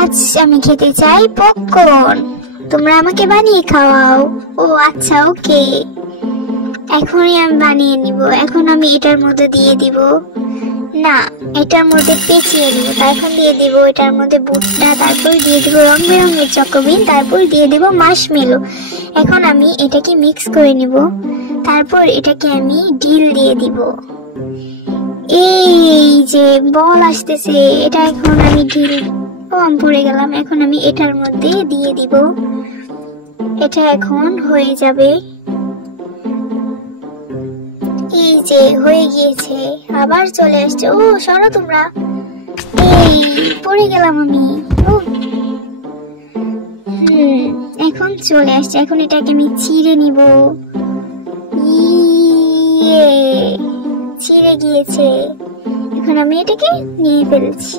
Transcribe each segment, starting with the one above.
আজ আমি খেতে চাই পপকর্ন, তোমরা আমাকে বানিয়ে খাওয়াও। ও আচ্ছা, ওকে, এখনই আমি বানিয়ে নিব। এখন আমি এটার মধ্যে দিয়ে দিব, না এটার মধ্যে পেঁচিয়ে দিব, তারপর দিয়ে দিব এটার মধ্যে ভুট্টা, তারপর দিয়ে দিব রং বেরঙের চকোবিন, তারপর দিয়ে দিব মার্শমেলো। এখন আমি এটাকে মিক্স করে নিব, তারপর এটাকে আমি ডিল দিয়ে দিব। এই যে বল আসতেছে, এটা এখন আমি ডিল আমি পড়ে গেলাম। এখন আমি এটার মধ্যে দিয়ে দিব, এটা এখন হয়ে যাবে। এই যে হয়ে গিয়েছে, আবার চলে আসছে। ও সরো তোমরা, এই পড়ে গেলাম আমি। এখন চলে আসছে। এখন এটাকে আমি চিড়ে নিব। ছিঁড়ে গিয়েছে, এখন আমি এটাকে নিয়ে ফেলছি।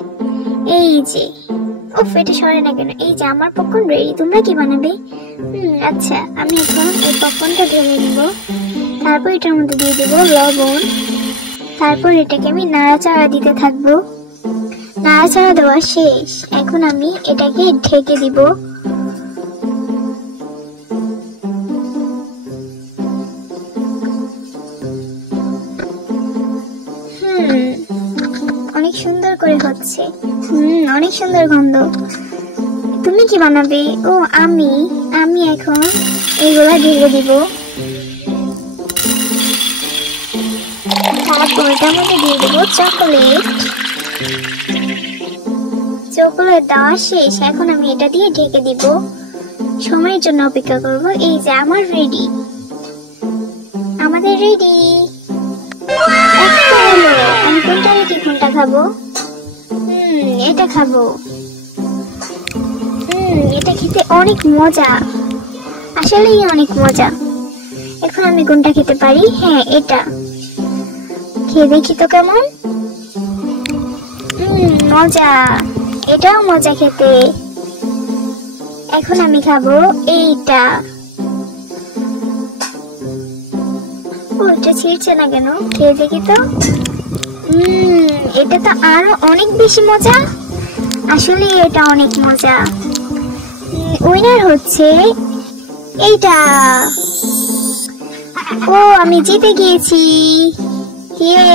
এই যে উফ, এটা সরে না কেন? এই যে আমার পপকর্ন রেডি। তোমরা কি বানাবে? আচ্ছা, আমি এখন এই পপকর্নটা ঢেলে নিব, তারপর এটার মধ্যে দিয়ে দেব লবণ, তারপর এটাকে আমি নাড়াচাড়া দিতে থাকবো। নাড়াচাড়া দেওয়া শেষ, এখন আমি এটাকে ঢেকে দিব। অনেক সুন্দর করে হচ্ছে, অনেক সুন্দর গন্ধ। তুমি কি বানাবে? ও আমি এখন এগুলা ঢেলে দিব, তারপর এটার মধ্যে দিয়ে দেবো চকোলেট। চকোলেট দেওয়া শেষ, এখন আমি এটা দিয়ে ঢেকে দিব, সময়ের জন্য অপেক্ষা করব। এই যে আমার রেডি, আমাদের রেডি। আমি কোনটা রেডি, কোনটা খাবো? এটা খাবো। এটা খেতে অনেক মজা, আসলেই অনেক মজা। এখন আমি কোনটা খেতে পারি? হ্যাঁ, এটা খেয়ে দেখি তো কেমন। মজা, এটাও মজা খেতে। এখন আমি খাবো এইটা। ওটা ছিঁড়ছে না কেন? খেয়ে দেখি তো। এটা তো আরো অনেক বেশি মজা, আসলে এটা অনেক মজা। উইনার হচ্ছে এইটা। ও আমি জিতে গিয়েছি, ইয়ে।